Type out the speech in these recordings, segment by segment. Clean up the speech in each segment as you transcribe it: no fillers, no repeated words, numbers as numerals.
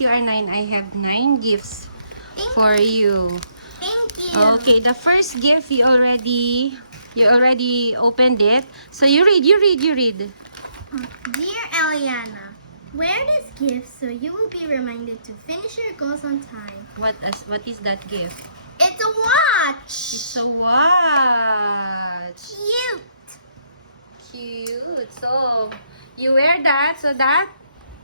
You are 9. I have 9 gifts Thank for you. Thank you. Okay, the first gift you already opened it. So you read. Dear Eliana, wear this gift so you will be reminded to finish your goals on time. What is that gift? It's a watch. It's a watch. Cute. Cute. So you wear that so that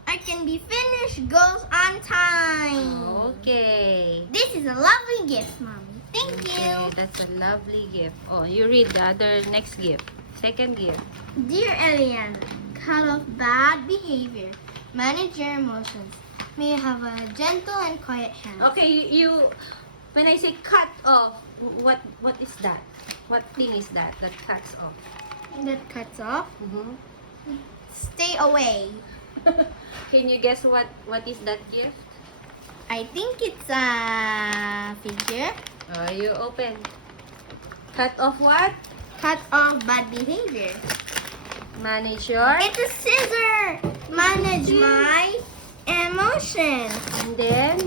I can be finished goals on time. okay. This is a lovely gift, Mommy. Thank Okay, you. that's a lovely gift. Oh, you read the other next gift. Second gift. Dear Eliana, cut off bad behavior. Manage your emotions. May you have a gentle and quiet hand. Okay, you when I say cut off, what is that? What thing is that cuts off? That cuts off. Mm-hmm. Stay away. Can you guess what is that gift? I think it's a figure. You open. Cut off what? Cut off bad behavior. Manage your. It's a scissor. Manage my emotions.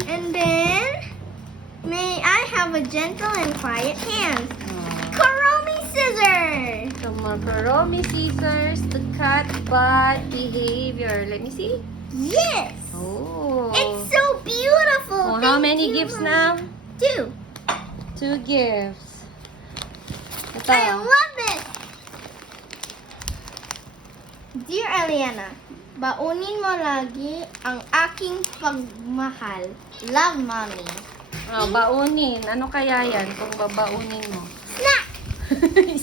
And then. May I have a gentle and quiet hand. Kuromi scissors. Some more Kuromi scissors to cut bad behavior. Let me see. Yes. Oh. It's so beautiful. Oh, how Thank many you, gifts Mommy. now? 2. 2 gifts. Ito. I love it. Dear Eliana, baunin mo lagi ang aking pagmahal. Love, Mommy. Oh, baunin. Ano kaya yan kung babaunin mo? Snack!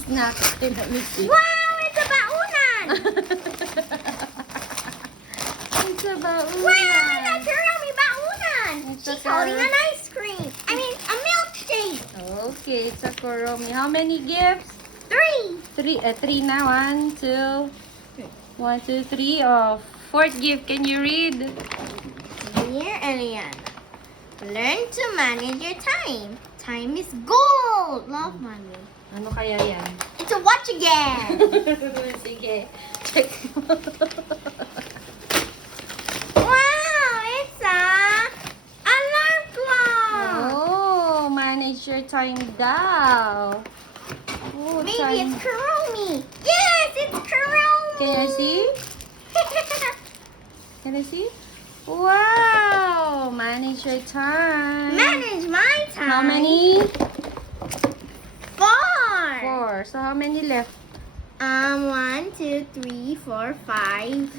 Snack. Let me see. Wow, it's a baunan! It's a baunan. Wow, that's Kuromi baunan! It's She's a holding an ice cream. I mean, a milkshake. Okay, it's a Kuromi. How many gifts? 3. 3 na. 1, 2. 1, 2, 3. Oh, fourth gift. Can you read? Dear Eliana, learn to manage your time. Time is gold. Love, Mommy. Ano kaya yan? It's a watch again. Sige. Check mo. Wow, it's a alarm clock. Oh, manage your time daw. Oh, Maybe time. it's Kuromi. Yes, it's Kuromi. Can I see? Can I see? Wow! Manage your time. Manage my time. How many? 4. 4. So how many left? 1, 2, 3, 4, 5.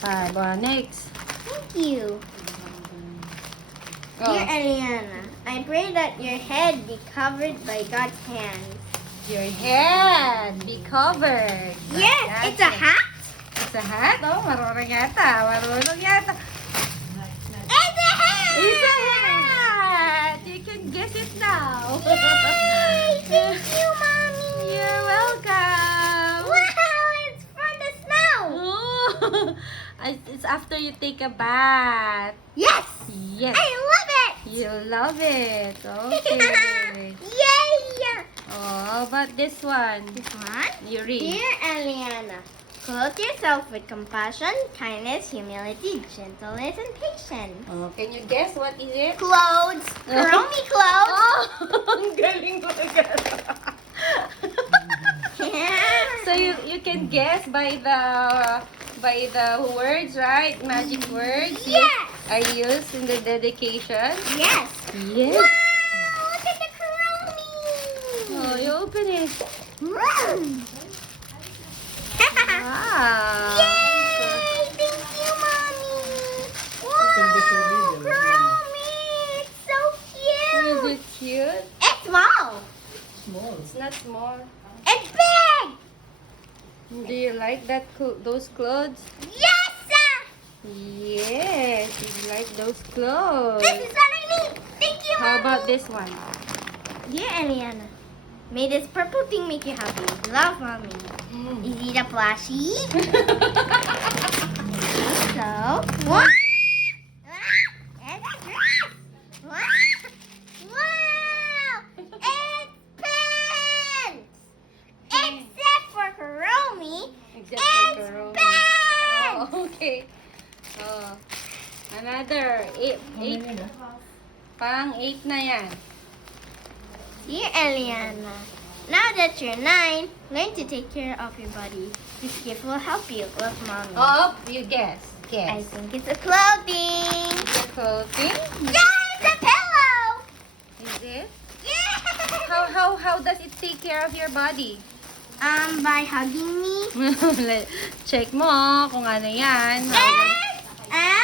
5. Next. Thank you. Oh, Dear Eliana, I pray that your head be covered by God's hands. your head be covered. Yes, That's it's a it. hat. It's a hat? Oh, marunong yata. Marunong yata. It's a hat. It's a hat! You can guess it now. Yay! Thank you, Mommy. You're welcome. Wow, it's for the snow. Oh, it's after you take a bath. Yes. Yes. I love it. You love it. Okay. Yay. Oh, how about this one? This one. You read. Dear Eliana, clothe yourself with compassion, kindness, humility, gentleness, and patience. Oh, can you guess what is it? Clothes. Kuromi clothes. Oh, ang galing mo So you can guess by the words, right? Magic words. Yes. I used in the dedication. Yes. Yes. Wow, look at the Kuromi. Oh, you open it. Mm. Wow. Yay! Thank you, Mommy. Wow, Kuromi. It's so Is cute. it cute? It's small. It's not small. It's big. Do you like those clothes? Yes, sir. Yes, you like those clothes. This is what I need. Thank you, How Mommy. about this one? Dear Eliana, may this purple thing make you happy. Love, Mommy. Is it a plushie? So, what? It's a dress. Wow! It's pants. Except for Kuromi, Except for it's Kuromi. pants. Oh, okay. Oh. Another Another. Eight. Pang 8 na yan. Dear Eliana, now that you're 9, learn to take care of your body. This gift will help you. Love, Mommy. Oh, you guess. I Guess. think it's a clothing. The clothing? Yeah, it's a pillow. Is it? Yeah. How does it take care of your body? By hugging me. Check mo kung ano yan. And a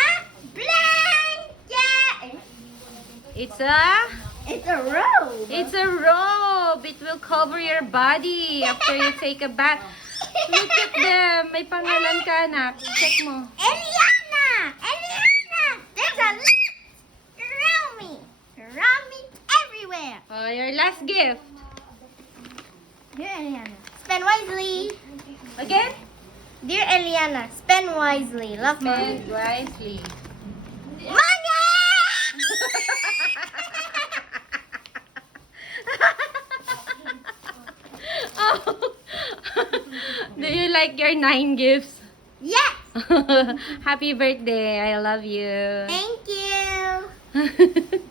blanket. It's It's a robe. a robe. It will cover your body after you take a bath. Look at them. May pangalan ka, anak. Check mo. Eliana! Eliana! There's a lot around me. Around me everywhere. Oh, your last gift. Dear Eliana, spend wisely. Again? Dear Eliana, spend wisely. Love, Spend Mommy. wisely. Money! Oh. Do you like your 9 gifts? Yes! Happy birthday. I love you. Thank you.